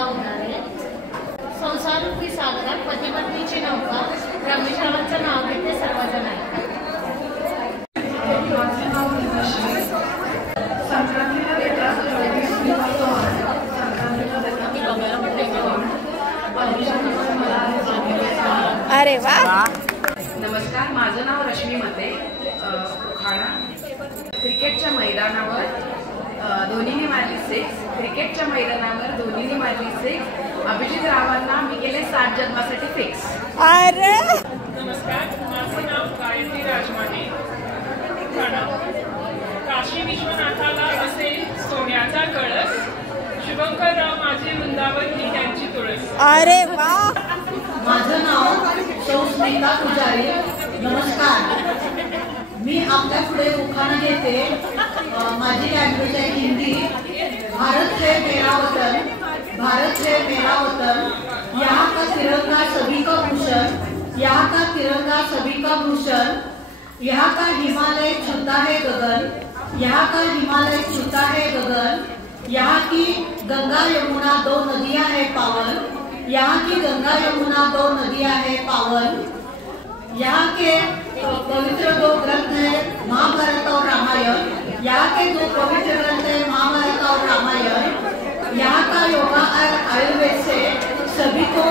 नौका उडाले, संसारूपी सागरात पतिपत्नीची नौका, रमेशरावांचं नाव घेते सर्वजण ऐका. अरे वा. नमस्कार, माझं नाव रश्मी मते, उखाणा. क्रिकेटच्या मैदानावर धोनीने मारली 6, क्रिकेटच्या मैदानावर धोनीने मारली 6, अभिजित रावांना मी केले 7 जन्मासाठी फिक्स. अरे नमस्कार, माझं नाव गायत्री राजमाने, उखाणा. काशी विश्वनाथाला असेल सोन्याचा कळस, शुभंकरराव माझे वृंदावन ही त्यांची तुळस. अरे वा. माझं नाव स्मिता पुजारी. नमस्कार, मी आपल्या पुढे उखाणा घेते. माझी लँग्वेज आहे हिंदी. भारत है मेरा वतन, भारत है मेरा वतन, यहाँ का तिरंगा सभी का भूषण, यहाँ का तिरंगा सभी का भूषण, यहाँ का हिमालय छूता है गगन, यहाँ का हिमालय छूता है गगन, यहाँ की गंगा यमुना 2 नदियां हैं पावन, यहाँ की गंगा यमुना 2 नदियां हैं पावन, यहाँ के पवित्र 2 ग्रंथ है महाभारत और रामायण, यहाँ के 2 पवित्र ग्रंथ है महाभारत और रामायण, यहाँ का योगा और आयुर्वेद से सभी को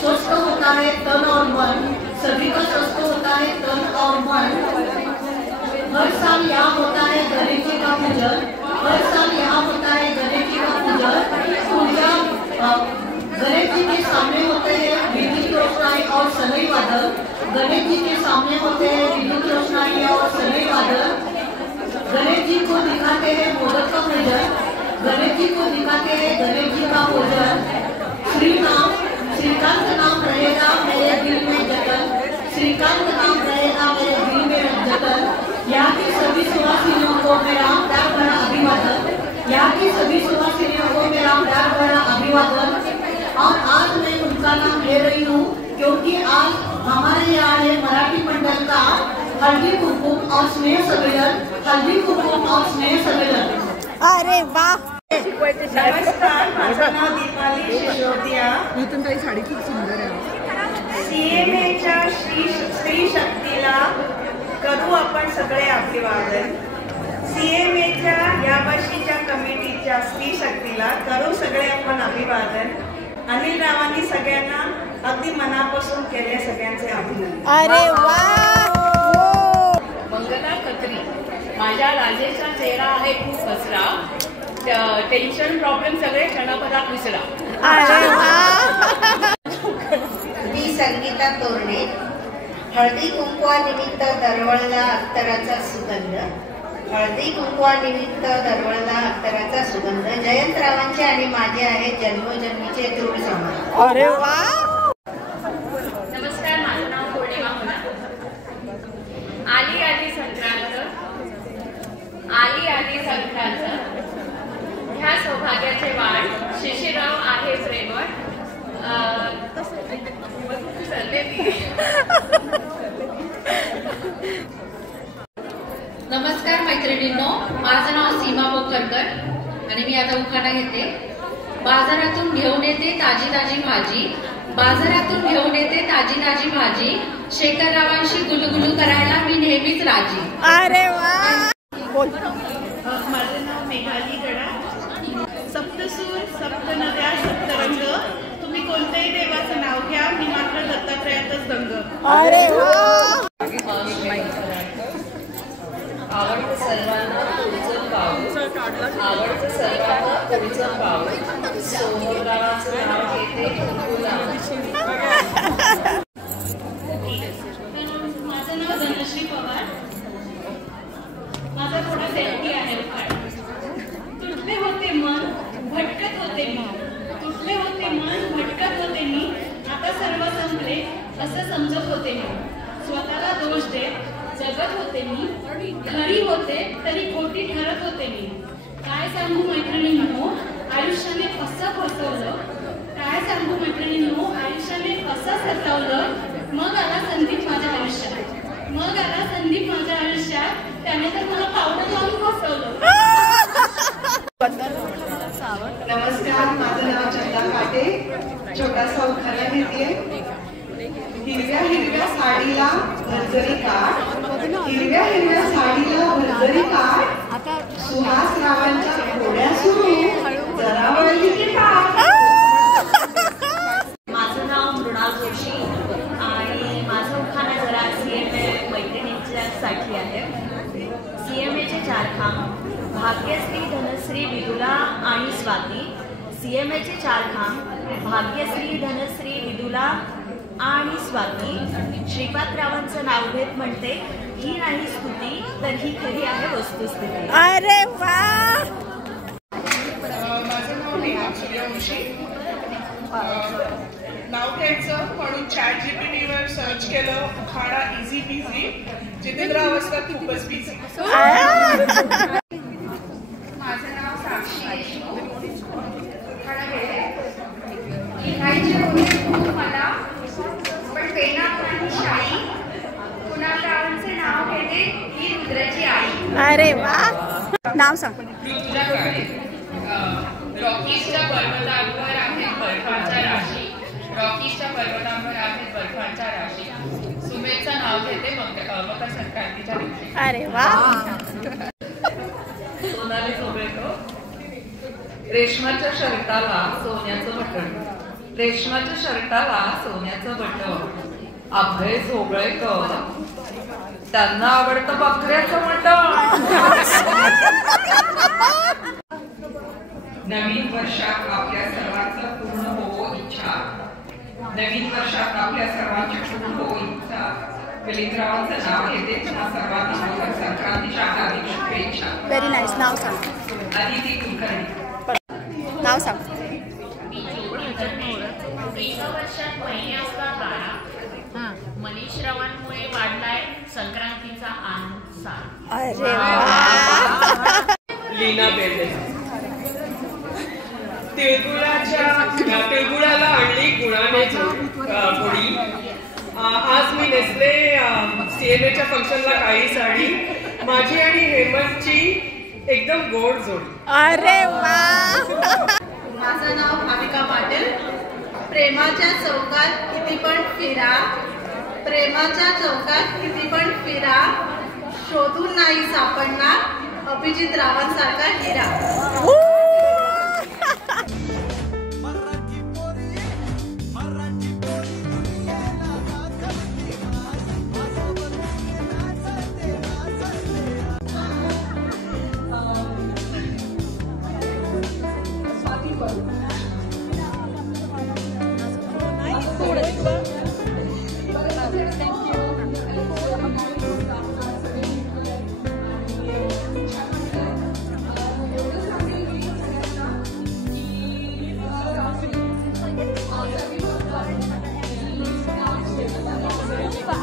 स्वस्थ होता है तन और मन, सभी को स्वस्थ होता है तन और मन. हर साल यहाँ होता है गणेश जी का पूजन, हर साल यहाँ होता है गणेश जी का पूजन. गणेश जी के सामने होते हैं विद्युत रोशनाई और सनई वादल, गणेश जी के सामने होते हैं विद्युत रोशनाई और सनई वादल. गणेश जी को दिखाते हैं मोदक का भोजन, गणेश जी को दिखाते हैं गणेश जी का भोजन. श्रीकांत नाम रहेगा मेरे दिल में जतन, श्रीकांत नाम रहेगा मेरे दिल में जतन. यहाँ की सभी सुहासिनियों को मेरा प्यार भरा अभिवादन, यहाँ की सभी सुहासिनियों को मेरा प्यार भरा अभिवादन. और आज मैं उनका नाम ले रही हूँ क्योंकि आज हमारे यहाँ है मराठी मंडल का हल्दी कुमकुम और स्नेह सम्मेलन, हल्दी कुमकुम और स्नेह सम्मेलन. अरे वाह. नमस्कार, माझं नाव दीपाली शिशोदिया. साडी खूप सुंदर आहे. सीएमएच्या स्त्री शक्तीला करू आपण सगळे अभिवादन. सीएमएच्या या वर्षीच्या कमिटीच्या स्त्री शक्तीला करू सगळे आपण अभिवादन. अनिल रावांनी सगळ्यांना अगदी मनापासून केले सगळ्यांचे अभिनंदन. अरे वा. मंगला खत्री, माझ्या राजेचा चेहरा आहे खूप हसरा, टेन्शन प्रॉब्लेम सगळे क्षणभरात विसरा. अरे वा. मी संगीता तोरणे. हळदी कुंकवानिमित्त दरवळला अत्तराचा सुगंध, हळदी कुंकवानिमित्त दरवळला अत्तराचा सुगंध. जयंतरावांचे आणि माझे आहे जन्मोजन्मीचे दृढ संबंध. अरे वा. नमस्कार, माझं नाव पौर्णिमा मुना. आली आली संक्रांत, आली आली संक्रांत, ह्या सौभाग्याचे वाण, शिशिराव आहे प्रेमळ. नमस्कार मैत्रिणींनो, माझं नाव सीमा बोकरकर आणि मी आता उखाणा घेते. बाजारातून घेऊन येते ताजी ताजी भाजी, बाजारातून घेऊन येते ताजी ताजी भाजी, शेखररावांशी गुलुगुलू करायला मी नेहमीच राजी. अरे वा. माझं नाव मेघाली गडा. सप्तसूर सप्त नद्या सप्तरंग, तुम्ही कोणत्याही देवाचं नाव घ्या, मी मात्र दत्तात्रयातच दंग. अरे वा. आवडतं सर्वांना पुढचं पाऊल, आवडतं सर्वांना पुढचं पाऊल, सोमवाराचं नाव घेते कुंकुला. माझं नाव धनश्री पवार. माझा थोडा सेल्फी आहे. तुटले होते मन भटकत होते मी, तुटले होते मन भटकत होते मी, आता सर्व संपले असं समजत होते मी, स्वतःला दोष देत जगत होते मी, खरी होते तरी खोटी ठरत होते मी. काय सांगू मैत्रिणींनो आयुष्याने कसं फसवलं, काय सांगू मैत्रिणींनो आयुष्याने कसं सतावलं. मग आला संदीप माझ्या आयुष्यात, मग आला संदीप माझ्या आयुष्यात, त्याने तर मला पावडर लावून फसवलं. नमस्कार, माझं नाव चंदा काटे, छोटासा उखाणा घेते. हिरव्या हिरव्या साडीला भरजरी काठ, हिरव्या हिरव्या साडीला भरजरी काठ, सुहास रावांच्या घोड्या सुरू, जरा वळली की पाठ. माझं नाव मृणाल जोशी आणि माझं उखाणा जरा CMA मैत्रिणींच्यासाठी आहे. CMAचे 4 खांब, भाग्यश्री, धनश्री, विदुला आणि स्वाती. CMAचे 4 खांब, भाग्यश्री, धनश्री, विदुला आणि स्वाती. श्रीपादरावांचं नाव घेत म्हणते, ही नाही स्तुती तर ही खरी आहे वस्तुस्थिती. अरे वा. माझं नाव नेहा सूर्यवंशी. नाव घ्यायचं म्हणून ChatGPTवर सर्च केलं उखाणा इझी बिझी. जितेंद्रराव असतात खूपच बिझी. माझं नाव साक्षी देशमुख. उखाणा घेते. लिहायचे होते मला पण पेना नाही शाई, कुणाल रावांचे नाव घेते ही रुद्राची आई. अरे वा. नाव सांग. रॉकीजच्या पर्वतांवर आहेत बर्फांच्या राशी, रॉकीजच्या पर्वतांवर आहेत बर्फांच्या राशी. सुमेधचं नाव घेते मकर संक्रांतीच्या दिवशी. अरे वा. सोनाली सोबेकर. रेशमाच्या शर्टाला सोन्याचं बटन, रेशमाच्या शर्टाला सोन्याचं बटन, अभय झोबळेकर त्यांना आवडतं बकऱ्याचं मटण. नवीन वर्षात आपल्या सर्वांचं पूर्ण हो इच्छा, नवीन वर्षात आपल्या सर्वांची पूर्ण हो इच्छा. मिलिंदरावांचं नाव घेते. तुम्हा सर्वांना मकर संक्रांतीच्या हार्दिक शुभेच्छा. Very nice. नाव सांग. अदिती कुलकर्णी. नाव सांग. एका वर्षात महिने असतात 12, मनीष रावांमुळे वाढलाय संक्रांतीचा आनंद सार. अरे वा. लीना बेले. तिळगुळाला आणली गुळाने गोडी. आज मी नेसले CMAच्या फंक्शनला काळी साडी, माझी आणि हेमंतची एकदम गोड जोडी. अरे वा. माझं नाव भाविका पाटील. प्रेमाच्या चौकात किती पण फिरा, प्रेमाच्या चौकात किती पण फिरा, शोधून नाही सापडणार अभिजित रावांसारखा हिरा.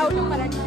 Auto Marathi.